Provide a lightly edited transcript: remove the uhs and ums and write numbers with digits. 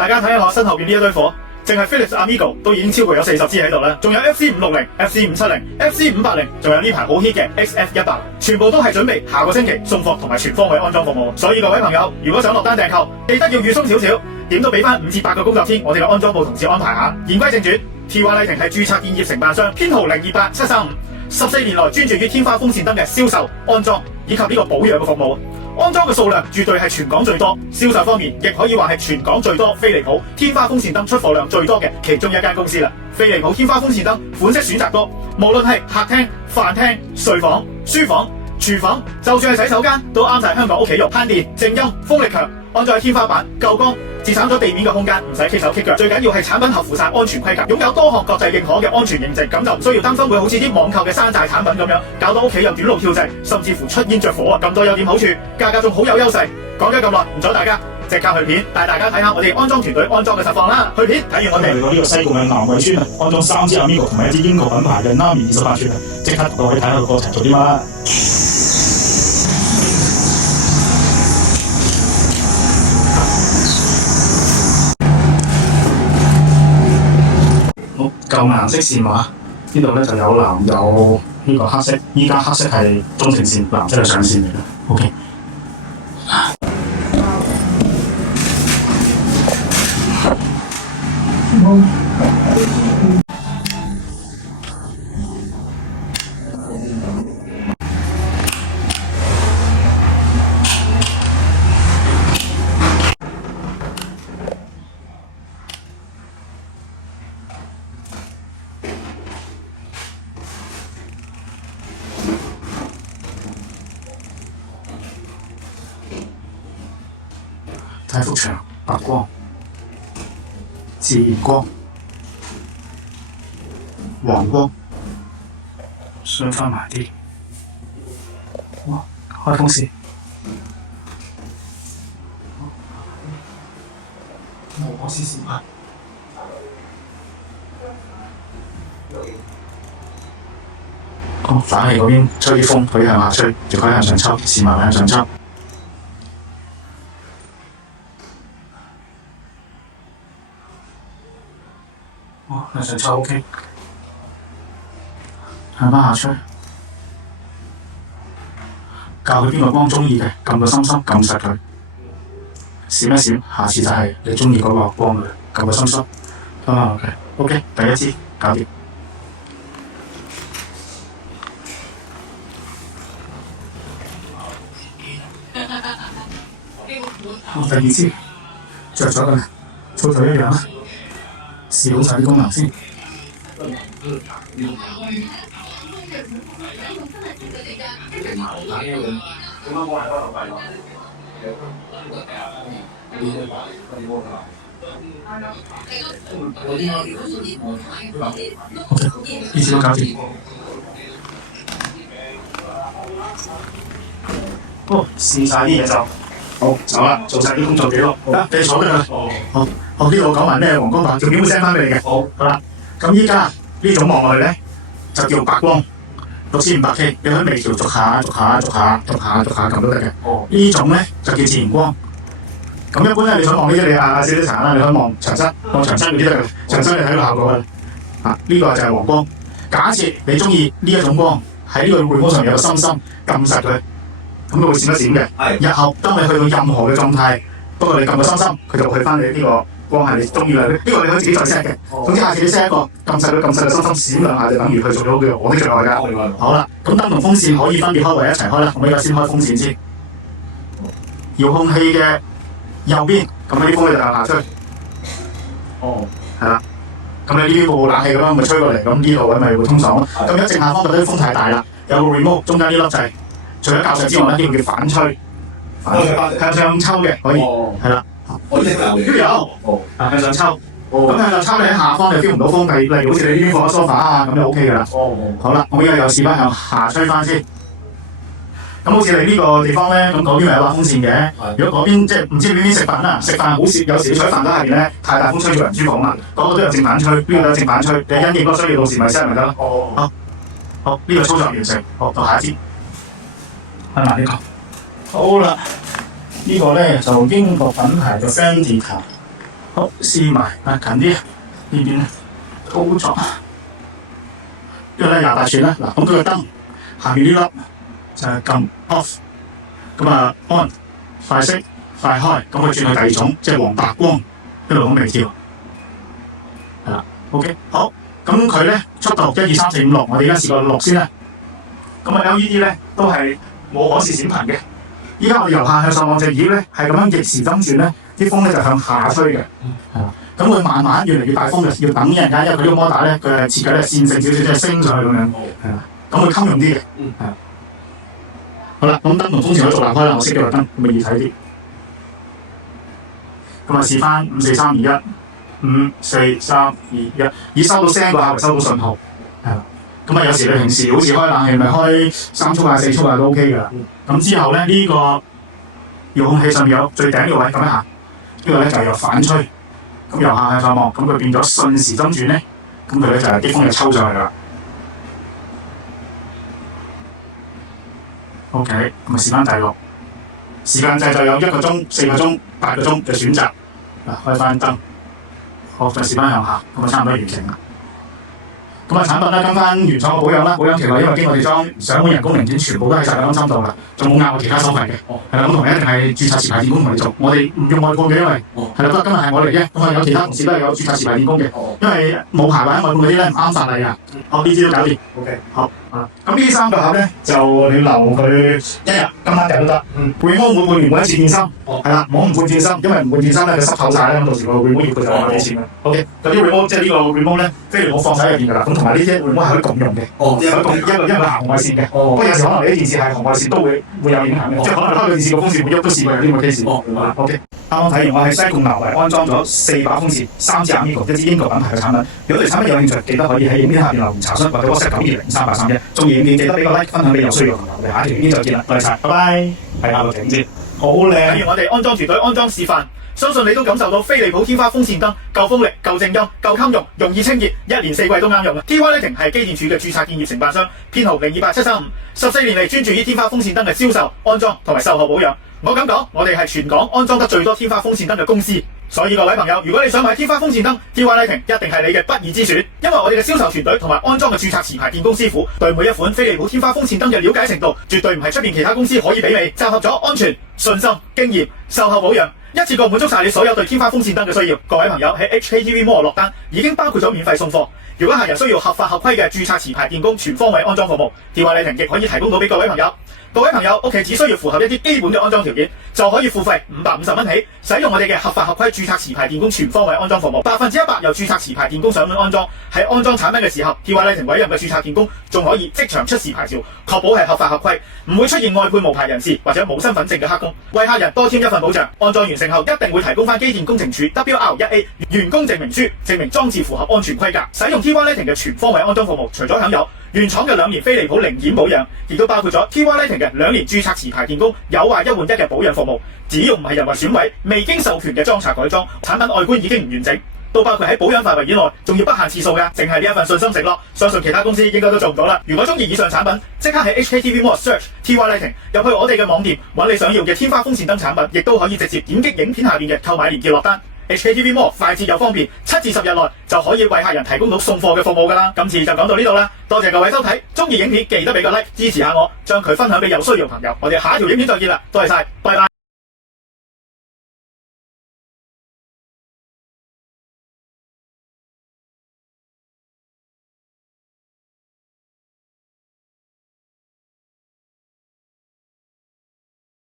大家睇下我身後邊呢一堆火，淨係 Philips Amigo 都已經超過有40支喺度啦，仲有 FC560、FC570、FC580，仲有呢排好 hit 嘅 XF100，全部都係準備下個星期送貨同埋全方位安裝服務。所以各位朋友，如果想落單訂購，記得要預鬆少少，點都俾翻5至8個工作天，我哋嘅安裝部同事安排下。言歸正傳，TY Lighting係註冊建業承辦商，編號028735，14年來專注於天花風扇燈嘅銷售、安裝以及呢個保養嘅服務。安裝嘅數量絕對係全港最多，銷售方面亦可以話係全港最多飛利浦天花風扇燈出貨量最多嘅其中一間公司啦。飛利浦天花風扇燈款式選擇多，無論係客廳、飯廳、睡房、書房、廚房，就算係洗手間都啱晒香港屋企用，慳電、靜音、風力強，安裝喺天花板夠光，節省咗地面嘅空間，唔使棘手棘腳。最緊要係產品合乎晒安全規格，擁有多項國際認可嘅安全認證，咁就唔需要擔心會好似啲網購嘅山寨產品咁樣，搞到屋企又短路跳掣，甚至乎出煙着火啊！咁多優點好處，價格仲好有優勢。講咗咁耐，唔阻大家，即刻去片帶大家睇下我哋安裝團隊安裝嘅實況啦！去片睇完我哋去到呢個西貢嘅南圍村啊，安裝3支 Amigo 同埋1支英國品牌嘅 Nami 28寸啊，即刻各位睇下個過程做啲乜啦！好，舊顏色線碼，呢度咧就有藍有呢個黑色，依家黑色係中程線，藍色係上線嚟嘅。OK。睇幅牆，白光、自然光、黃光，雙翻埋啲。哇！開風扇，我試試下。反氣嗰邊吹風，佢向下吹，就可以向上抽，試埋向上抽。向上抽 OK， 向翻下吹，教佢邊個光中意嘅，撳個心心，撳實佢，閃一閃，下次就係你中意嗰個光嘅，撳個心心，OK， 第一支搞掂。第二支着咗啦，粗腿一樣啦。試好晒啲功能先。呢次都搞掂。試晒啲嘢就好走啦，做晒啲工作記錄。得，你坐得啦。好，呢度講埋咩黃光白，條片會 send 翻俾你嘅。好啦，咁依家呢種望落去咧，就叫白光，6500K，你可以微調逐下撳都得嘅。呢種咧就叫自然光。咁一般咧，你想望呢啲你少啲殘啦，你可以望牆身嗰啲得嘅，牆身你睇到效果啦。呢個就係黃光。假設你中意呢一種光，喺呢個背光上有個心心撳實佢，咁佢會閃一閃嘅。日後當你去到任何嘅狀態，不過你撳個心心，佢就會去翻你呢個光係你中意嘅。呢個你可以自己再 set 嘅。總之下次你 set 一個撳實個心心閃兩下，就等於去做咗叫我的最愛㗎。好啦，咁燈同風扇可以分別開為一齊開啦。我依家先開風扇先。遙控器嘅右邊，咁呢啲風咧就向下吹。係啦。咁你呢邊部冷氣咁樣咪吹過嚟，咁呢度位咪會通爽咯。咁喺正下方覺得啲風太大啦，有個 remote 中間呢粒掣，除咗較上之外咧，呢個叫反吹，向上抽嘅可以，係啦。都有，向上抽。咁向上抽你喺下方你 feel 唔到風，例如好似你呢邊放咗 sofa 啊咁就 OK 㗎啦。好啦，我依家又試翻向下吹翻先。咁好似你呢個地方咧，咁嗰邊咪有把風扇嘅。如果嗰邊即係唔知你邊食飯啦，食飯好少，有時你坐喺飯台下邊咧，太大風吹住人舒房啦，嗰個都有正反吹，呢個都有正反吹，你因應嗰個需要到時咪 set 咪得咯。好，呢個操作完成，好，到下一節，開埋呢個。好啦，呢個咧就英國品牌嘅 Fendita 好，試埋近啲呢邊操作，呢個咧28寸啦。嗱，咁佢個燈下面呢粒就係撳 off， 咁啊 on 快熄快開，咁佢轉去第二種，即係黃白光一路咁微調，係啦。OK， 好，咁佢咧速度1、2、3、4、5、6，我哋而家試個6先啦。咁啊 LED 咧都係冇可視閃頻嘅。依家我哋由下向上望隻葉咧，係咁樣逆時針轉咧，啲風咧就向下吹嘅，係啦。咁佢慢慢越嚟越大風就要等一陣間，因為佢呢個摩打咧，佢係設計咧線性少少，即係升上去咁樣，係啦。咁佢襟用啲嘅，係啦。好啦，咁燈同風扇可以獨立開啦，我熄咗個燈，咁咪易睇啲。咁啊試翻5、4、3、2、1， 5、4、3、2、1，以收到聲個效為收到信號，係啦。咁啊有時你平時好似開冷氣咪開3速啊、4速啊都 OK 㗎。咁之後咧呢個遙控器上面有最頂呢個位咁一下，呢個咧就係有反吹，咁由下向上望，咁佢變咗順時針轉咧，咁佢咧就係啲風就抽上去㗎啦。OK， 咁啊試翻第6，時間掣就有1個鐘、4個鐘、8個鐘嘅選擇。嗱，開翻燈，好再試翻向下，咁啊差唔多完成啦。咁啊產品咧跟翻原廠嘅保養啦，保養期內因為經過我哋裝上門人工零件，全部都喺晒安心度啦，仲冇額外其他收費嘅。係啦，咁同你一定係註冊持牌電工同你做，我哋唔用外判嘅，因為係啦，不過今日係我嚟啫，咁啊有其他同事都係有註冊持牌電工嘅，因為冇牌或者外判嗰啲咧唔啱法例㗎。好，呢支都搞掂。OK， 好啊。咁呢3個盒咧就你留佢1日，今晚訂都得。會摩每半年換一次電芯，係啦，唔好唔換電芯，因為唔換電芯咧佢濕透晒咧，咁到時個會摩要佢就話幾錢啦。OK， 嗰啲會摩即係呢個會摩咧，飛利浦放晒喺入邊㗎啦。咁同埋呢啲會摩係可以共用嘅，可以共因為佢行紅外線嘅。不過有時可能你啲電視係紅外線都會有影響嘅，即係可能開個電視個風扇會喐都試過有啲咁嘅 case。OK， 啱啱睇完我喺西貢南圍安裝咗4把風扇，3支 Amigo， 1支英國品牌嘅產品。如果對產品有興趣，記得可以喺影片下邊留言查詢，或者 WhatsApp 9203831。中意影片記得俾個 like 分享俾有需要嘅朋友。我哋下一條影片再見啦，多謝晒，拜拜。係下個景先，好靚。睇完我哋安裝團隊安裝示範，相信你都感受到飛利浦天花風扇燈夠風力、夠靜音、夠襟用、容易清潔，1年4季都啱用嘅。TY Lighting 係機電署嘅註冊建業承辦商，編號028735，14年嚟專注於天花風扇燈嘅銷售、安裝同埋售後保養。我敢講，我哋係全港安裝得最多天花風扇燈嘅公司。所以各位朋友，如果你想買天花風扇燈 ，TY Lighting 一定係你嘅不二之選，因為我哋嘅銷售團隊同埋安裝嘅註冊持牌電工師傅，對每一款飛利浦天花風扇燈嘅了解程度，絕對唔係出邊其他公司可以媲美。集合咗安全、信心、經驗、售後保養，一次過滿足晒你所有對天花風扇燈嘅需要。各位朋友喺 HKTV Mall 落單，已經包括咗免費送貨。如果客人需要合法合規嘅註冊持牌電工全方位安裝服務，TY Lighting亦可以提供到俾各位朋友。各位朋友屋企只需要符合一啲基本嘅安裝條件，就可以付費550蚊起，使用我哋嘅合法合規註冊持牌電工全方位安裝服務，100%由註冊持牌電工上門安裝。喺安裝產品嘅時候，TY Lighting委任嘅註冊電工仲可以即場出示牌照，確保係合法合規，唔會出現外判無牌人士或者冇身份證嘅黑工，為客人多添一份保障。安裝完成後一定會提供翻機電工程署 WR1A 員工證明書，證明裝置符合安全規格。使用 TY Lighting 嘅全方位安裝服務，除咗享有原廠嘅2年飛利浦零件保養，亦都包括咗 TY Lighting 嘅2年註冊持牌電工有壞1換1嘅保養服務。只要唔係人為損毀、未經授權嘅裝拆改裝，產品外觀已經唔完整，都包括喺保養範圍以內，仲要不限次數㗎。淨係呢一份信心承諾，相信其他公司應該都做唔到啦。如果中意以上產品，即刻喺 HKTV Mall search TY Lighting， 入去我哋嘅網店揾你想要嘅天花風扇燈產品，亦都可以直接點擊影片下邊嘅購買連結落單。HKTV Mall 快捷又方便，7至10日內就可以為客人提供到送貨嘅服務㗎啦。今次就講到呢度啦，多謝各位收睇，中意影片記得俾個 like 支持下我，將佢分享俾有需要嘅朋友。我哋下一條影片再見啦，多謝晒，拜拜。